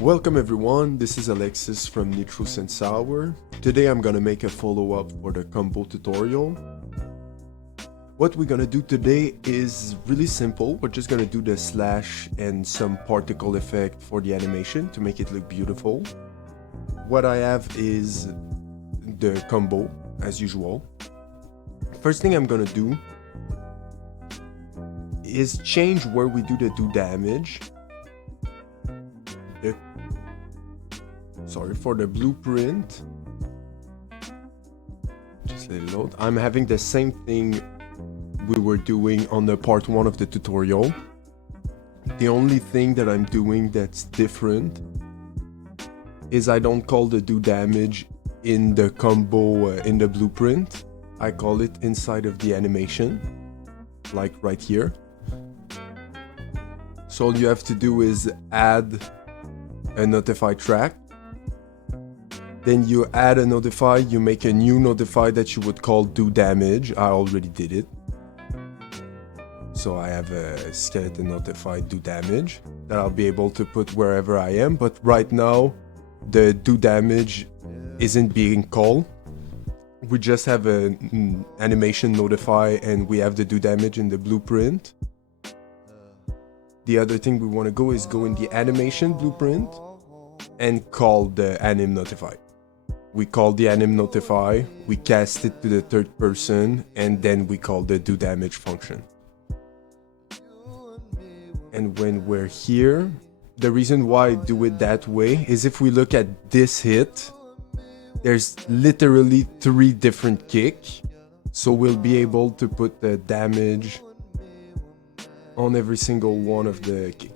Welcome everyone, this is Alexis from Nitrous and Sour. Today I'm gonna make a follow-up for the combo tutorial. What we're gonna do today is really simple. We're just gonna do the slash and some particle effect for the animation to make it look beautiful. What I have is the combo, as usual. First thing I'm gonna do is change where we do the do damage. For the blueprint, just let it load. I'm having the same thing we were doing on the part 1 of the tutorial. The only thing that I'm doing that's different is I don't call the do damage in the combo in the blueprint. I call it inside of the animation, like right here. So all you have to do is add a notify track. Then you add a notify, you make a new notify that you would call do damage. I already did it. So I have a skeleton notify do damage that I'll be able to put wherever I am. But right now, the do damage isn't being called. We just have an animation notify and we have the do damage in the blueprint. The other thing we want to go is go in the animation blueprint and call the anim notify. We call the anim notify, we cast it to the third person, and then we call the do damage function. And when we're here, the reason why I do it that way is if we look at this hit, there's literally 3 different kicks. So we'll be able to put the damage on every single one of the kicks.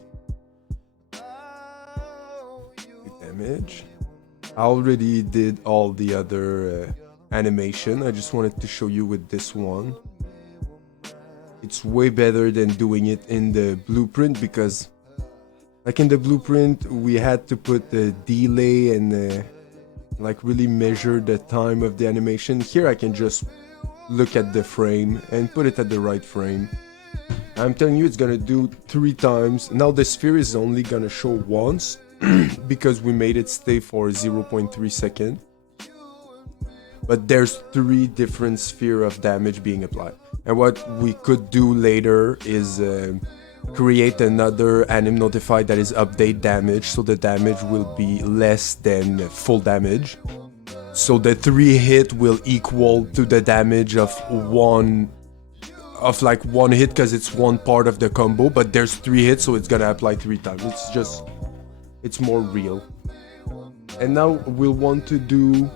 Damage. I already did all the other animation. I just wanted to show you with this one. It's way better than doing it in the blueprint because like in the blueprint we had to put the delay and like really measure the time of the animation. Here I can just look at the frame and put it at the right frame. I'm telling you it's gonna do 3 times. Now the sphere is only gonna show once because we made it stay for 0.3 seconds. But there's 3 different sphere of damage being applied. And what we could do later is create another anim notify that is update damage, so the damage will be less than full damage. So the 3 hit will equal to the damage of one hit because it's one part of the combo, but there's 3 hits, so it's gonna apply 3 times. It's more real. And now we'll want to do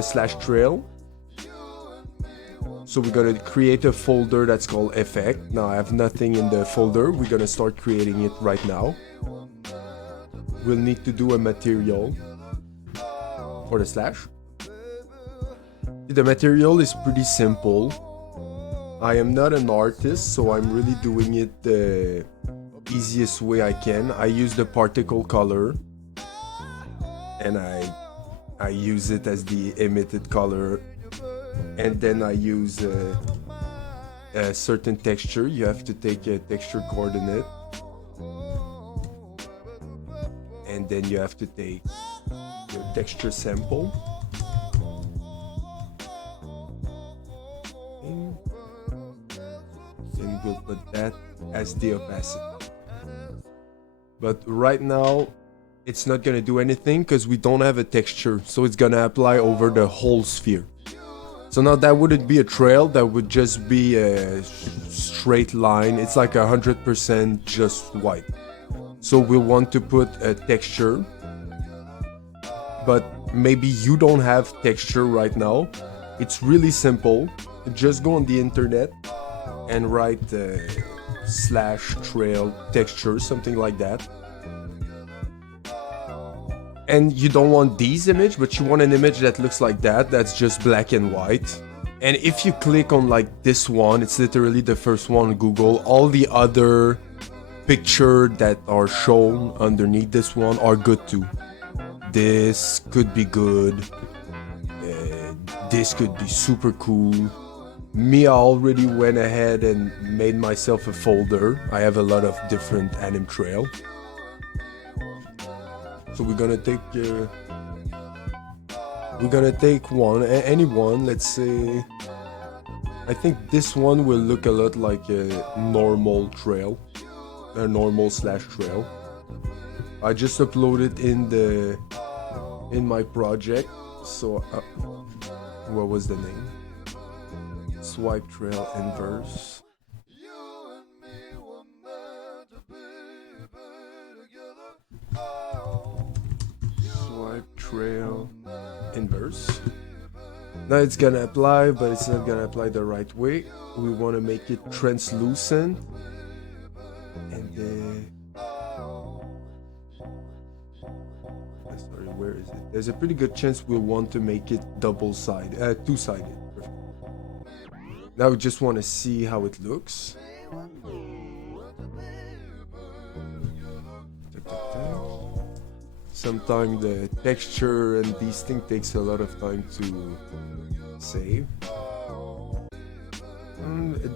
slash trail. So we're gonna create a folder that's called effect. Now I have nothing in the folder. We're gonna start creating it right now. We'll need to do a material for the slash. The material is pretty simple. I am not an artist, so I'm really doing it the easiest way I can. I use the particle color and I use it as the emitted color, and then I use a certain texture. You have to take a texture coordinate, and then you have to take your texture sample. And we'll put that as the opacity. But right now it's not gonna do anything because we don't have a texture, so it's gonna apply over the whole sphere. So now that wouldn't be a trail, that would just be a straight line. It's like 100% just white. So we'll want to put a texture, but maybe you don't have texture right now. It's really simple. Just go on the internet and write slash trail texture, something like that. And you don't want these image, but you want an image that looks like that, that's just black and white. And if you click on like this one, it's literally the first one on Google. All the other picture that are shown underneath this one are good too. This could be good. This could be super cool. Me, I already went ahead and made myself a folder. I have a lot of different Anim Trail. So we're gonna take one, any one, let's say. I think this one will look a lot like a normal trail, a normal slash trail. I just uploaded in my project. So what was the name? Swipe trail inverse. Swipe trail inverse. Now it's gonna apply, but it's not gonna apply the right way. We want to make it translucent, and sorry, where is it? There's a pretty good chance we'll want to make it double-sided, two-sided. Now we just want to see how it looks. Sometimes the texture and these things takes a lot of time to save.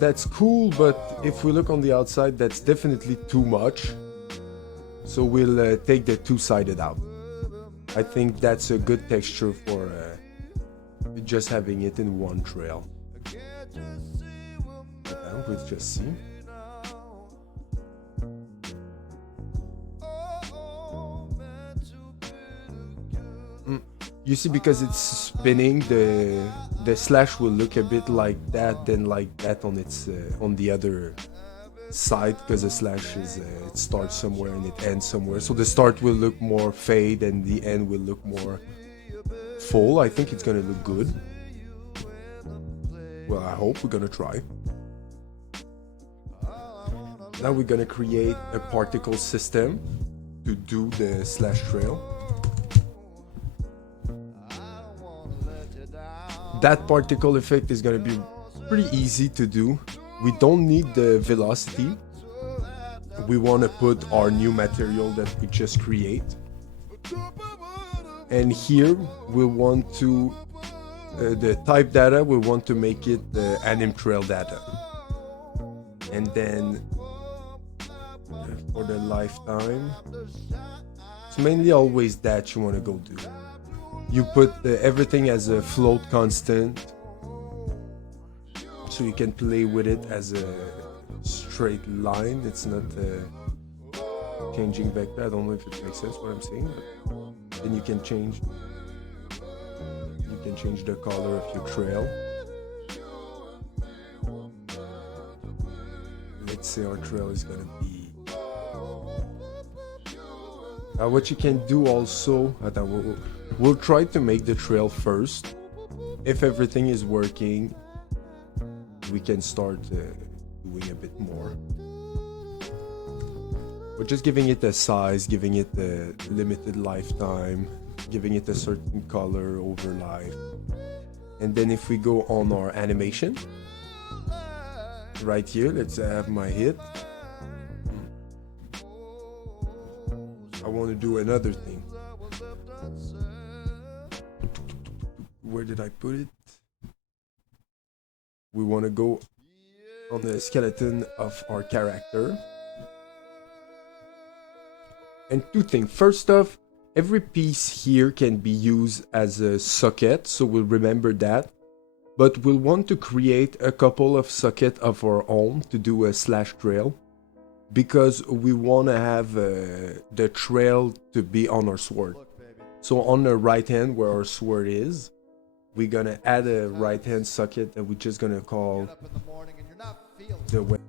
That's cool, but if we look on the outside, that's definitely too much. So we'll take the two-sided out. I think that's a good texture for just having it in one trail. We'll just see. You see, because it's spinning, the slash will look a bit like that, then like that on its on the other side, because the slash is it starts somewhere and it ends somewhere. So the start will look more fade and the end will look more full. I think it's gonna look good. Well, I hope. We're gonna try. Now we're gonna create a particle system to do the slash trail. That particle effect is going to be pretty easy to do. We don't need the velocity. We want to put our new material that we just create. And here we want to, the type data, we want to make it the Anim Trail data. And then for the lifetime, it's mainly always that you want to go do. You put everything as a float constant, so you can play with it as a straight line. It's not changing vector. I don't know if it makes sense what I'm saying, but then you can change the color of your trail. Let's say our trail is gonna be. What you can do also, we'll try to make the trail first. If everything is working, we can start doing a bit more. We're just giving it a size, giving it a limited lifetime, giving it a certain color over life. And then if we go on our animation, right here, let's have my hit. I want to do another thing. Where did I put it? We want to go on the skeleton of our character. And two things. First off, every piece here can be used as a socket, so we'll remember that. But we'll want to create a couple of sockets of our own to do a slash trail, because we want to have the trail to be on our sword. So on the right hand where our sword is, we're gonna add a right hand socket that we're just gonna call the way.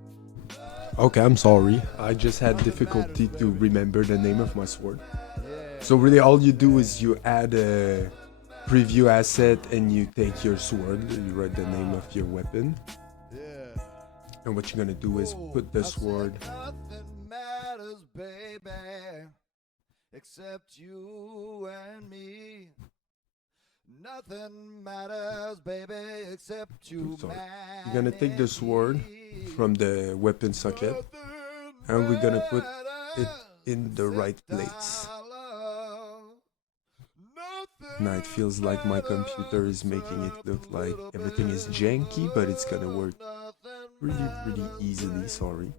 Okay, I'm sorry. I just had difficulty to remember the name of my sword. So really all you do is you add a preview asset and you take your sword, you write the name of your weapon. And what you're gonna do is put the sword except you and me. Nothing matters, baby, except you. Sorry. We're gonna take the sword from the weapon socket and we're gonna put it in the right place. Now it feels like my computer is making it look like everything is janky, but it's gonna work pretty easily, sorry.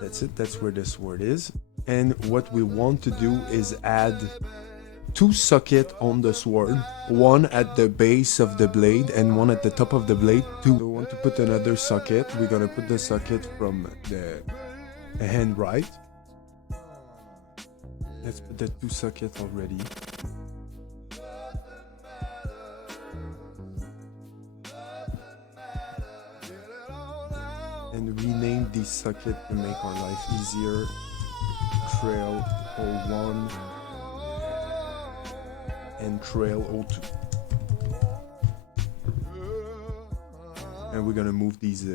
That's it, that's where the sword is. And what we want to do is add 2 sockets on the sword, one at the base of the blade and one at the top of the blade. We want to put another socket. We're gonna put the socket from the hand right. Let's put the 2 sockets already. And rename this socket to make our life easier. Trail 01 and Trail 02. And we're gonna move these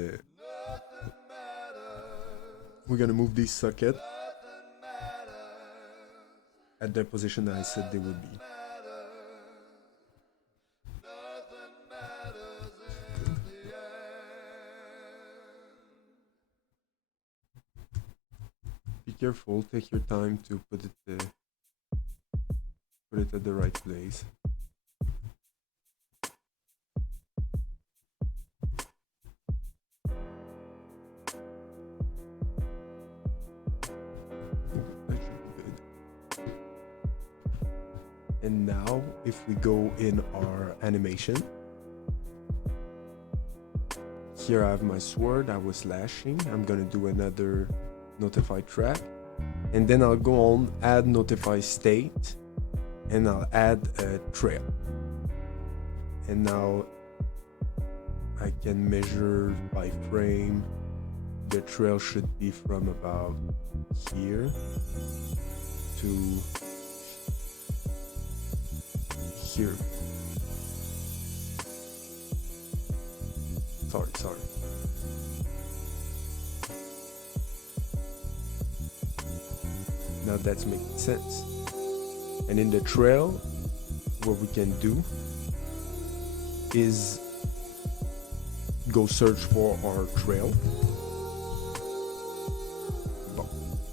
socket at the position that I said they would be. Be careful, take your time to put it at the right place. And now, if we go in our animation, here I have my sword, I was slashing. I'm gonna do another notify track, and then I'll go on, add notify state, and I'll add a trail. And now I can measure by frame. The trail should be from about here to here. Sorry. Now that's making sense. And in the trail, what we can do is go search for our trail.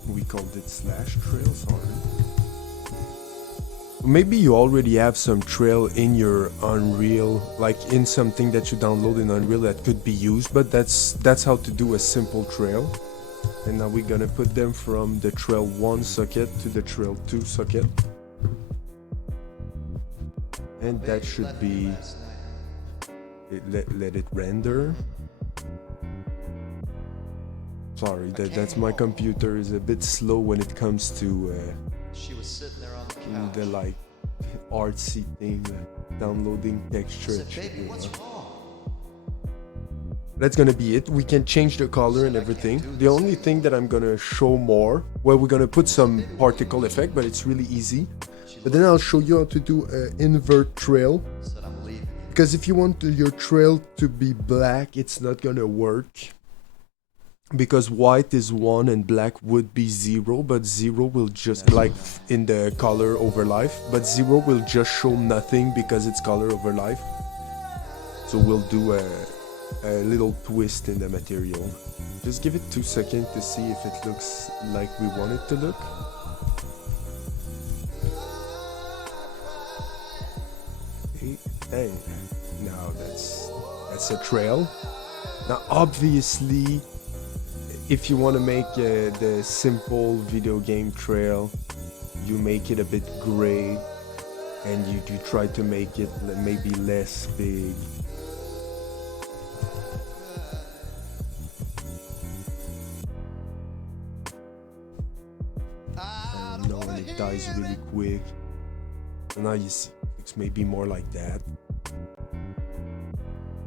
We called it /trail, sorry. Maybe you already have some trail in your Unreal, like in something that you download in Unreal that could be used, but that's how to do a simple trail. And now we're gonna put them from the trail 1 socket to the trail 2 socket. And that should be, let it render. Sorry, that's my computer is a bit slow when it comes to She was sitting there on the couch. the like artsy thing, downloading texture. Said, baby, what's wrong? That's gonna be it. We can change the color and everything. The only thing that I'm gonna show more, well, we're gonna put some particle effect, but it's really easy. But then I'll show you how to do an invert trail. Said, I'm leaving. Because if you want your trail to be black, it's not gonna work. Because white is 1 and black would be 0, but 0 will just, like in the color over life, but 0 will just show nothing because it's color over life. So we'll do a little twist in the material. Just give it 2 seconds to see if it looks like we want it to look. Hey, now that's a trail. Now obviously, if you want to make the simple video game trail, you make it a bit gray and you try to make it maybe less big. And now when it dies really quick. So now you see it's maybe more like that.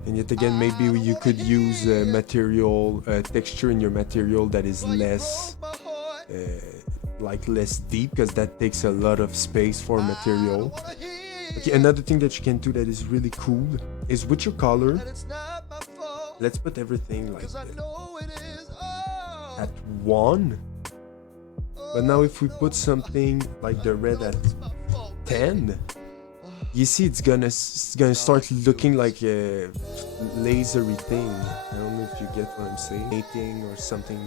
And yet again, maybe you could use material texture in your material that is less less deep, because that takes a lot of space for material. Okay, another thing that you can do that is really cool is with your color. Let's put everything like at 1. But now if we put something like the red at 10, you see it's gonna start looking like a lasery thing. I don't know if you get what I'm saying. Painting or something.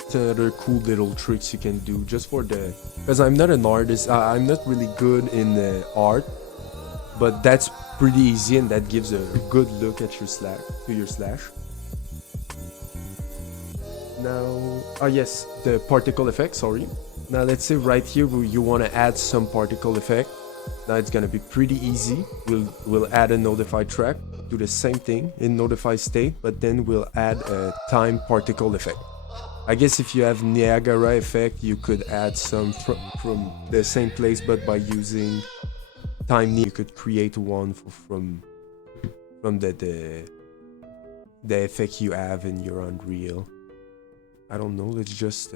It's another cool little tricks you can do just for the, because I'm not an artist. I'm not really good in art, but that's pretty easy and that gives a good look at your slash. Now, yes, the particle effect, sorry. Now let's say right here you want to add some particle effect. Now it's gonna be pretty easy. We'll add a notify track, do the same thing in notify state, but then we'll add a time particle effect. I guess if you have Niagara effect, you could add some from the same place, but by using time, you could create one from the effect you have in your Unreal. I don't know. Let's just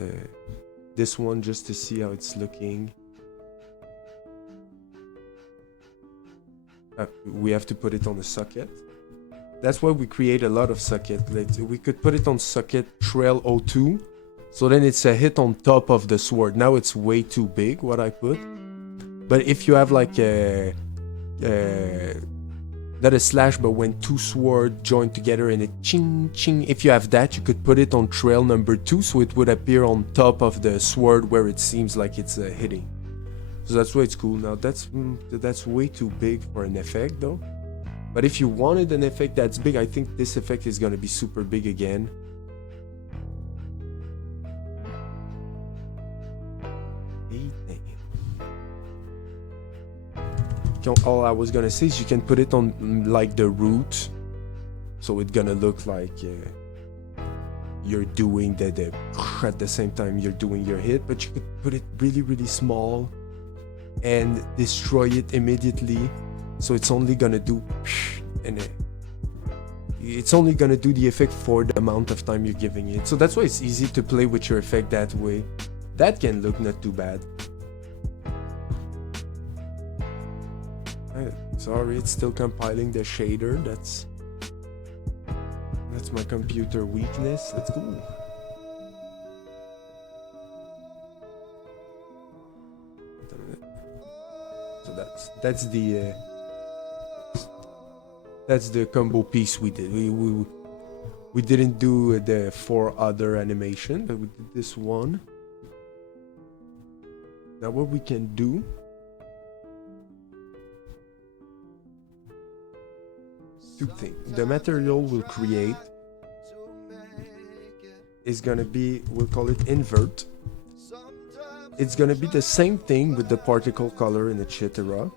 this one just to see how it's looking. We have to put it on the socket. That's why we create a lot of socket. We could put it on socket trail 02. So then it's a hit on top of the sword. Now it's way too big what I put. But if you have like a not a slash, but when two swords join together and it ching ching, if you have that, you could put it on trail number 2, so it would appear on top of the sword where it seems like it's hitting. So that's why it's cool. Now that's way too big for an effect though. But if you wanted an effect that's big, I think this effect is gonna be super big again. All I was gonna say is you can put it on like the root, so it's gonna look like you're doing the at the same time you're doing your hit, but you could put it really small and destroy it immediately, so it's only gonna do and it's only gonna do the effect for the amount of time you're giving it. So that's why it's easy to play with your effect that way. That can look not too bad. Sorry, it's still compiling the shader. That's my computer weakness. Let's go. So that's the combo piece we did. We didn't do the 4 other animation, but we did this one. Now what we can do, two things. The material we'll create is gonna be, we'll call it invert. It's gonna be the same thing with the particle color and etc.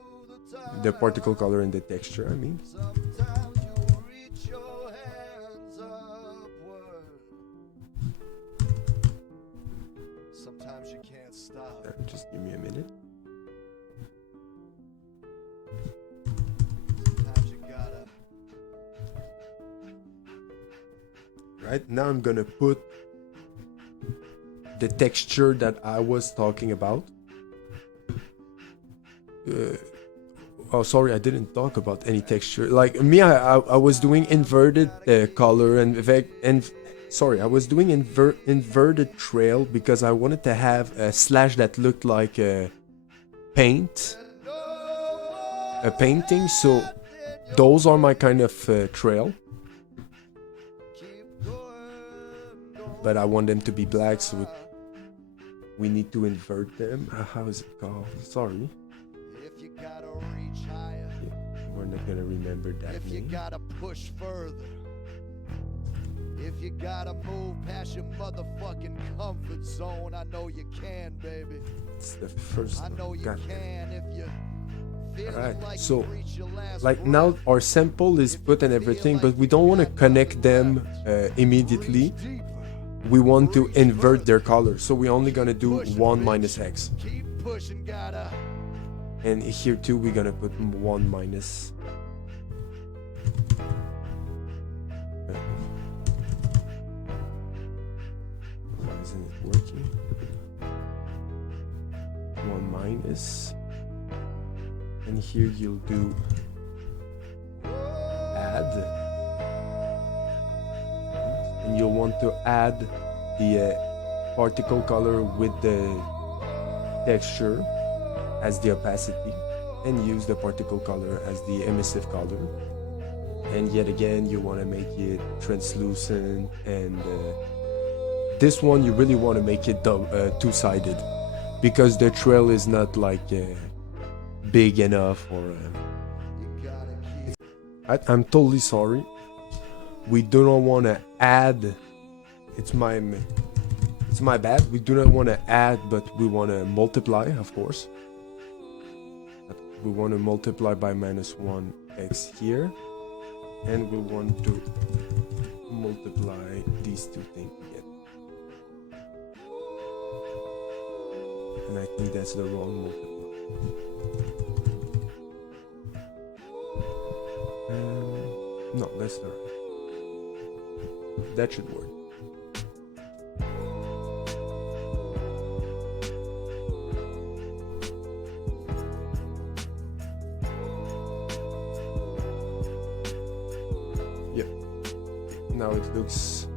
The particle color and the texture, I mean. Sometimes you can't stop. Just give me a minute. Right now I'm gonna put the texture that I was talking about. Oh, sorry, I didn't talk about any texture. Like me, I was doing inverted color and effect, and sorry, I was doing inverted trail because I wanted to have a slash that looked like a painting. So those are my kind of trail. But I want them to be black, so we need to invert them. How is it called? Sorry. If you gotta reach higher, we're not gonna remember that if name. you gotta push further, if you gotta move past your motherfucking comfort zone, I know you can, baby. It's the first I know you can if you feel Alright, like so you reach your last like breath. now our sample is put and everything, but we don't want to connect them immediately. We want to invert their color, so we're only gonna do 1 minus X. Keep pushing, gotta. And here too we're gonna put 1 minus. Why isn't it working? 1 minus. And here you'll do add. And you'll want to add the particle color with the texture as the opacity, and use the particle color as the emissive color. And yet again, you want to make it translucent, and this one you really want to make it two-sided, because the trail is not like big enough, or I'm totally sorry. We do not want to add. It's my bad. We do not want to add, but we want to multiply, of course. But we want to multiply by -1x here, and we want to multiply these two things together. And I think that's the wrong multiply. No, that's not right. That should work. Yep. Now it looks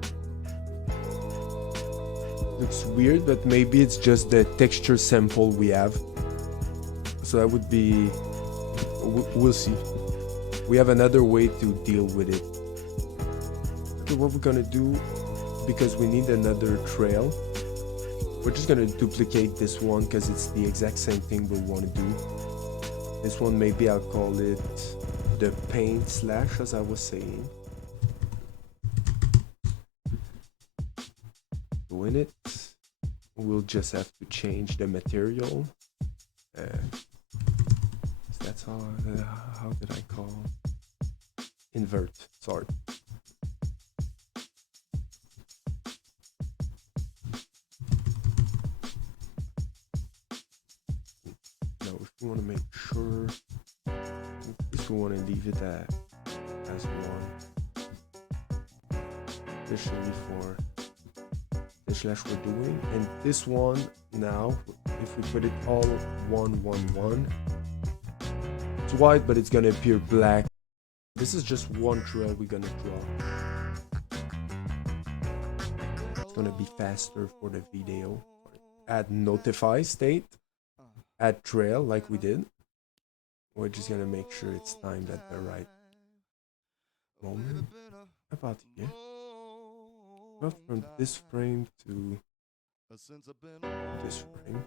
weird, but maybe it's just the texture sample we have. So that would be, we'll see. We have another way to deal with it. Okay, what we're gonna do, because we need another trail, we're just gonna duplicate this one because it's the exact same thing we want to do. This one, maybe I'll call it the paint slash, as I was saying. Doing it, we'll just have to change the material. That's how did I call? Invert, sorry. Now if we want to make sure, we want to leave it as one, especially for the slash we're doing. And this one now, if we put it all 1 1 1, it's white, but it's gonna appear black. This is just one trail we're gonna draw. It's gonna be faster for the video. Add notify state, add trail like we did. We're just gonna make sure it's timed at the right moment. About here. Well, from this frame to this frame.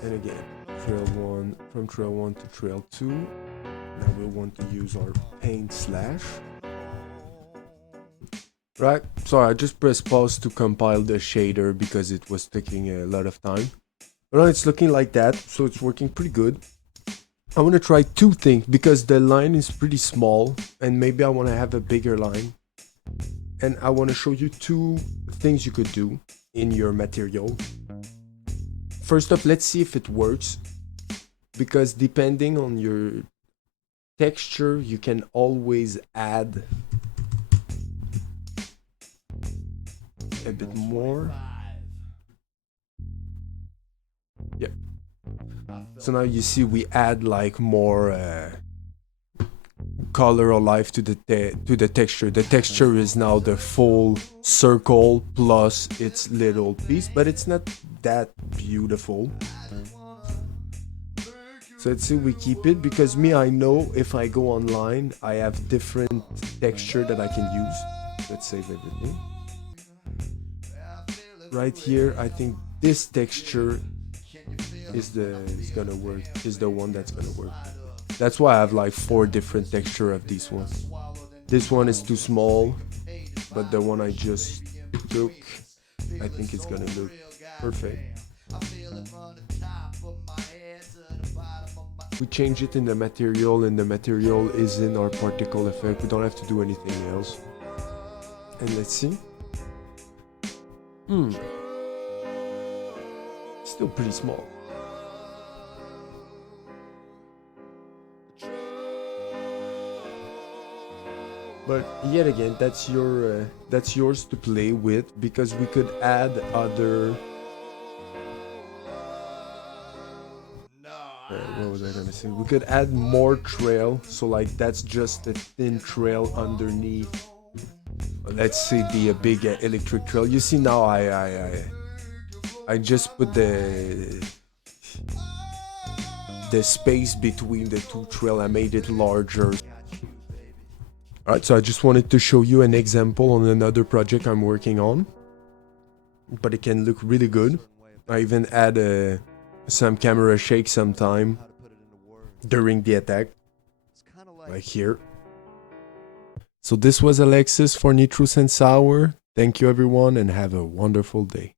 And again, trail 1, from trail 1 to trail 2. Now we want to use our paint slash. Right, so I just pressed pause to compile the shader because it was taking a lot of time. But now it's looking like that, so it's working pretty good. I want to try two things because the line is pretty small and maybe I want to have a bigger line. And I want to show you two things you could do in your material. First off, let's see if it works, because depending on your texture, you can always add a bit more. Yeah. So now you see we add like more color or life to the texture. The texture is now the full circle plus its little piece, but it's not that beautiful. So let's see, we keep it, because I know if I go online, I have different texture that I can use. Let's save everything. Right here, I think this texture is gonna work, is the one that's gonna work. That's why I have like 4 different texture of these ones. This one is too small, but the one I just took, I think it's gonna look perfect. We change it in the material, and the material is in our particle effect. We don't have to do anything else. And let's see. Still pretty small. But yet again, that's yours to play with, because we could add other. What was I gonna say? We could add more trail, so like that's just a thin trail underneath let's see the big electric trail. You see now I just put the space between the two trail. I made it larger. Alright, so I just wanted to show you an example on another project I'm working on, but it can look really good. I even add some camera shake sometime during the attack, like here. So this was Alexis for Nitrous and Sour. Thank you everyone and have a wonderful day.